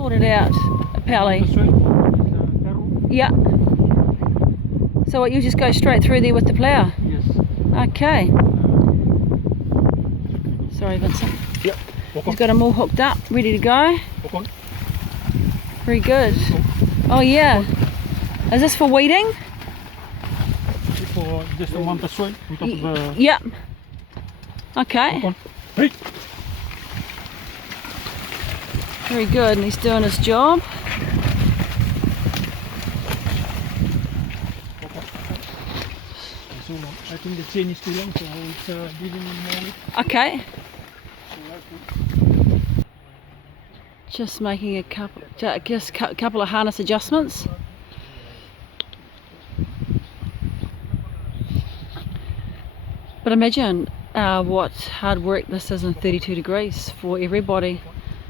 sorted out, Pally? Yeah. So what, you just go straight through there with the plough? Yes. Okay. Sorry, Vincent. Yep. He's got them all hooked up, ready to go. Very good. Oh yeah. Is this for weeding? For just the one to soil on top of the... Yep. Okay. Hey. Very good, and he's doing his job. So I think the chain is too long, so it's giving me more. Okay. Just making a couple of harness adjustments. But imagine what hard work this is in 32 degrees for everybody,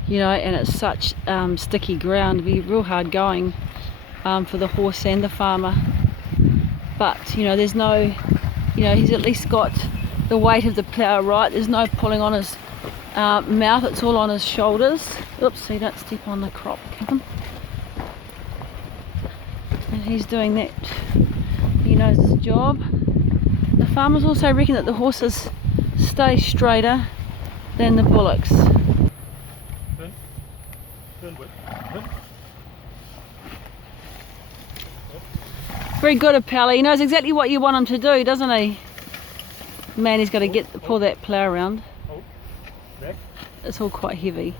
you know, and it's such sticky ground. It'll be real hard going for the horse and the farmer. But you know, there's no, you know, he's at least got the weight of the plough right. There's no pulling on his mouth, it's all on his shoulders. Oops, so you don't step on the crop, Kevin. And he's doing that. He knows his job. The farmers also reckon that the horses stay straighter than the bullocks. Very good of Pally. He knows exactly what you want him to do, doesn't he? Man, he's got to pull that plough around. It's all quite heavy.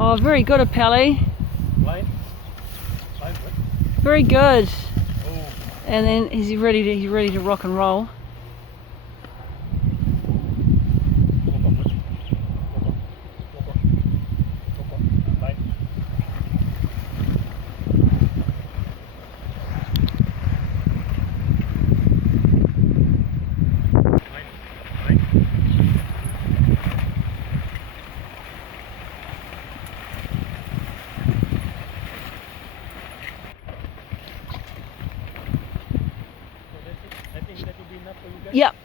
Oh, very good of Pally. Very good. And then he's ready to rock and roll.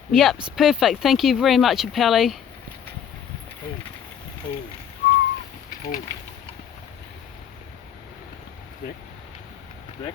Yep, it's perfect. Thank you very much, Pally. Back.